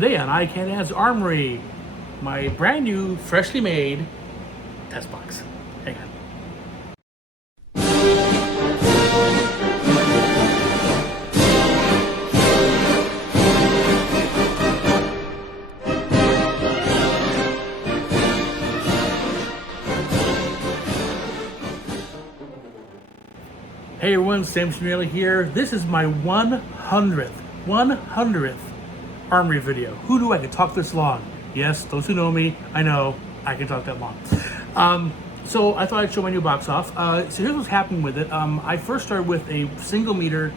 Today on Can Haz Armory, my brand new, freshly made test box. Hang on. Hey everyone, Sam Schneerly here. This is my 100th Armory video. Who knew I could talk this long? Yes, those who know me, I know I can talk that long. So I thought I'd show my new box off. So here's what's happening with it. I first started with a single meter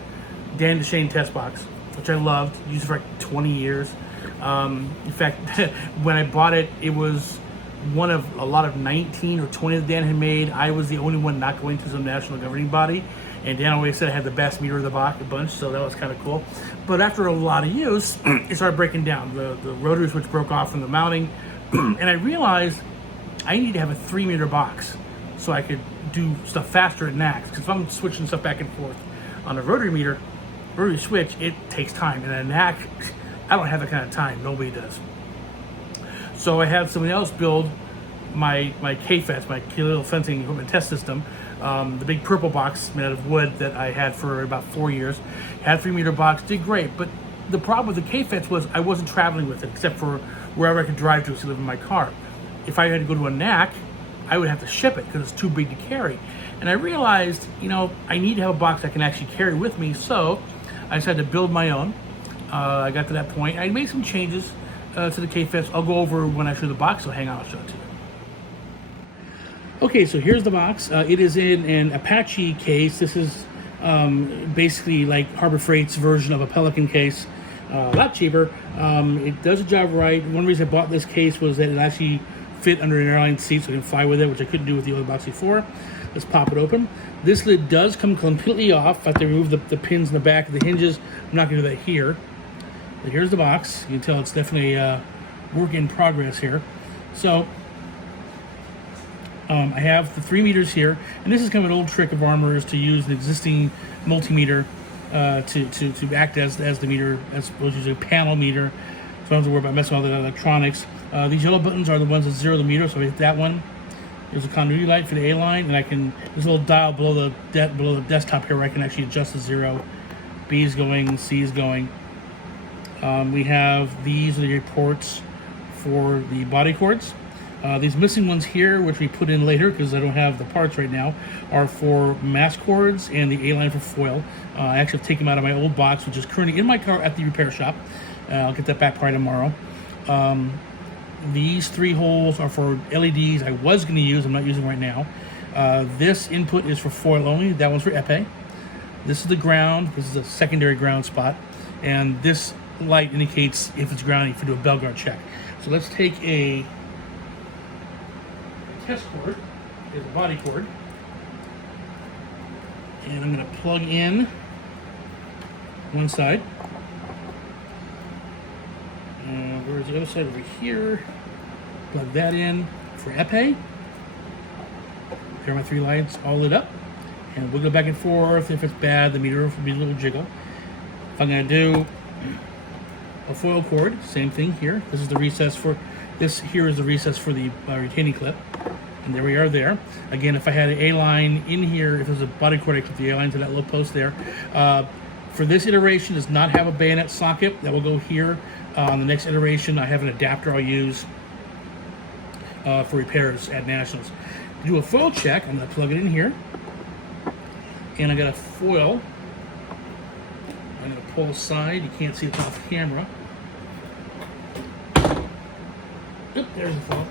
Dan DeShane test box, which I loved. Used it for like 20 years. In fact, when I bought it, it was one of a lot of 19 or 20 that Dan had made. I was the only one not going to some national governing body. And Dan always said I had the best meter of the bunch, so that was kind of cool. But after a lot of use, it started breaking down. The rotary switch broke off from the mounting, and I realized I need to have a 3 meter box so I could do stuff faster at NACs. Because if I'm switching stuff back and forth on a rotary switch, it takes time. And a NAC, I don't have that kind of time. Nobody does. So I had somebody else build my KFETs, my key little fencing equipment test system. The big purple box made out of wood that I had for about 4 years. Had a 3 meter box, did great. But the problem with the KFETs was I wasn't traveling with it except for wherever I could drive to live in my car. If I had to go to a NAC, I would have to ship it because it's too big to carry. And I realized, I need to have a box I can actually carry with me. So I decided to build my own. I got to that point. I made some changes to the KFETs. I'll go over when I show the box, so hang on, I'll show it to you. Okay, so here's the box. It is in an Apache case. This is basically like Harbor Freight's version of a Pelican case, a lot cheaper. It does the job right. One reason I bought this case was that it actually fit under an airline seat so I can fly with it, which I couldn't do with the other box before. Let's pop it open. This lid does come completely off. I have to remove the pins in the back of the hinges. I'm not going to do that here. But here's the box. You can tell it's definitely a work in progress here. So I have the 3 meters here, and this is kind of an old trick of armorers to use an existing multimeter to act as the meter, as opposed to using a panel meter. So I don't have to worry about messing with all the electronics. These yellow buttons are the ones that zero the meter, so I hit that one. There's a continuity light for the A line, and there's a little dial below the desktop here where I can actually adjust the zero. B is going, C is going. We have these are the ports for the body cords. These missing ones here, which we put in later because I don't have the parts right now, are for mass cords and the A-line for foil. I actually have taken them out of my old box, which is currently in my car at the repair shop. I'll get that back probably tomorrow. These 3 holes are for LEDs I was going to use. I'm not using right now. This input is for foil only. That one's for epee. This is the ground. This is a secondary ground spot. And this light indicates if it's grounding if you do a bell guard check. So let's take a test cord, is a body cord, and I'm going to plug in one side. Where's the other side? Over here. Plug that in for epee. There are my 3 lights all lit up, and we'll go back and forth. If it's bad, the meter will be a little jiggle. If I'm going to do a foil cord, same thing here. This is the recess for this. Here is the recess for the retaining clip. And there we are there. Again, if I had an A-line in here, if there's a body cord, I clip the A-line to that little post there. For this iteration, does not have a bayonet socket. That will go here. On the next iteration, I have an adapter I'll use for repairs at Nationals. To do a foil check, I'm going to plug it in here. And I got a foil. I'm going to pull aside. You can't see it off camera. Oop, there's the foil.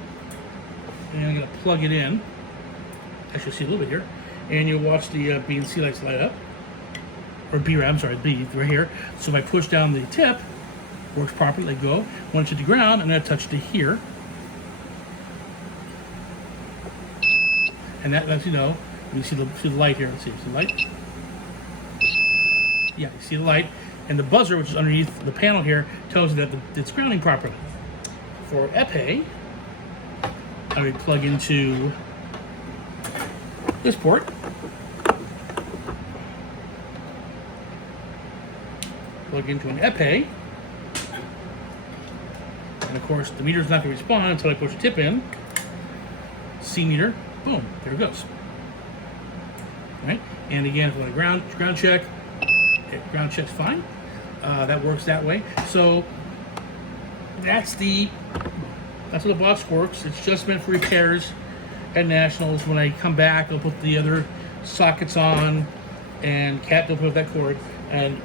And I'm going to plug it in. Actually, see a little bit here. And you'll watch the B and C lights light up. Or B right here. So if I push down the tip, works properly, let go. Once it's at the ground, I'm going to touch it to here. And that lets you know. You see the light here. Let's see the light. Yeah, you see the light. And the buzzer, which is underneath the panel here, tells you that it's grounding properly. For epee, I would plug into this port. Plug into an epee. And of course, the meter's not going to respond until I push a tip in. C meter, boom, there it goes. All right, and again, if I want to ground check, ground check's fine. That works that way. So that's how the box works. It's just meant for repairs at Nationals. When I come back, I'll put the other sockets on, and Cat, don't put up that cord. And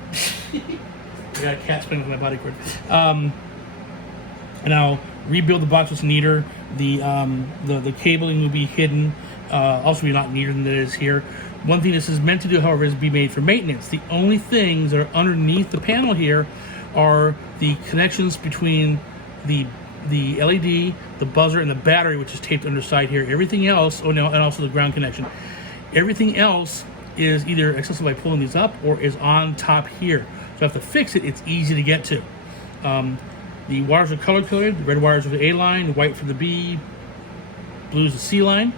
I got a cat spinning with my body cord. And I'll rebuild the box with neater. The cabling will be hidden. Also be a lot neater than it is here. One thing this is meant to do, however, is be made for maintenance. The only things that are underneath the panel here are the connections between the LED, the buzzer, and the battery, which is taped underside here. Everything else, oh no, and also the ground connection. Everything else is either accessible by pulling these up or is on top here. So I have to fix it. It's easy to get to. The wires are color-coded. The red wires are the A line, the white for the B, blue is the C line.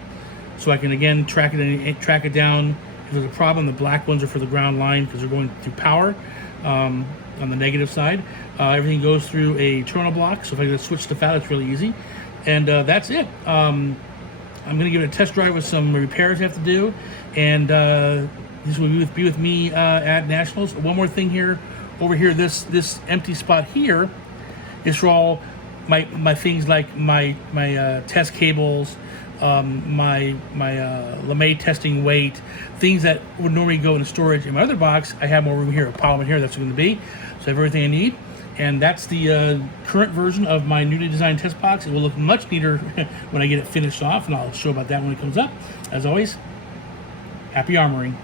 So I can again track it down. If there's a problem, the black ones are for the ground line because they're going through power on the negative side. Everything goes through a terminal block. So if I just switch stuff out, it's really easy. And that's it. I'm going to give it a test drive with some repairs I have to do. And this will be with me at Nationals. One more thing here. Over here, this empty spot here is for all my things like my test cables, my LeMay testing weight, things that would normally go into storage in my other box. I have more room here, a pile in here that's going to be. So I have everything I need. And that's the current version of my newly designed test box. It will look much neater when I get it finished off, and I'll show about that when it comes up. As always, happy armoring.